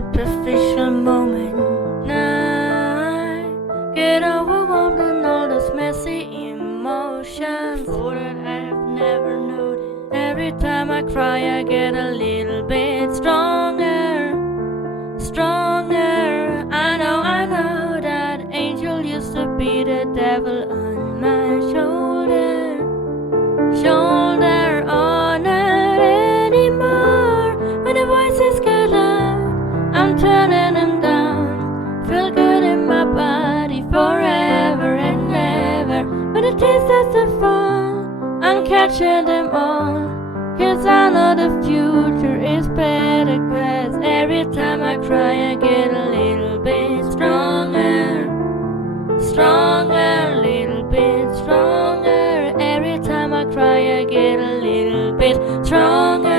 superficial moment. I get overwhelmed in all those messy emotions. Oh, that I have never noticed. Every time I cry, I get a little bit stronger, stronger. I know that angel used to be the devil on my shoulder, shoulder. Oh, not anymore. When the voices get loud, I'm turning them down. Feel good in my body forever and ever. When the tears start to fall, I'm catching them all. 'Cause I know the future is better. 'Cause every time I cry, I get a little bit stronger, stronger, little bit stronger. Every time I cry, I get a little bit stronger.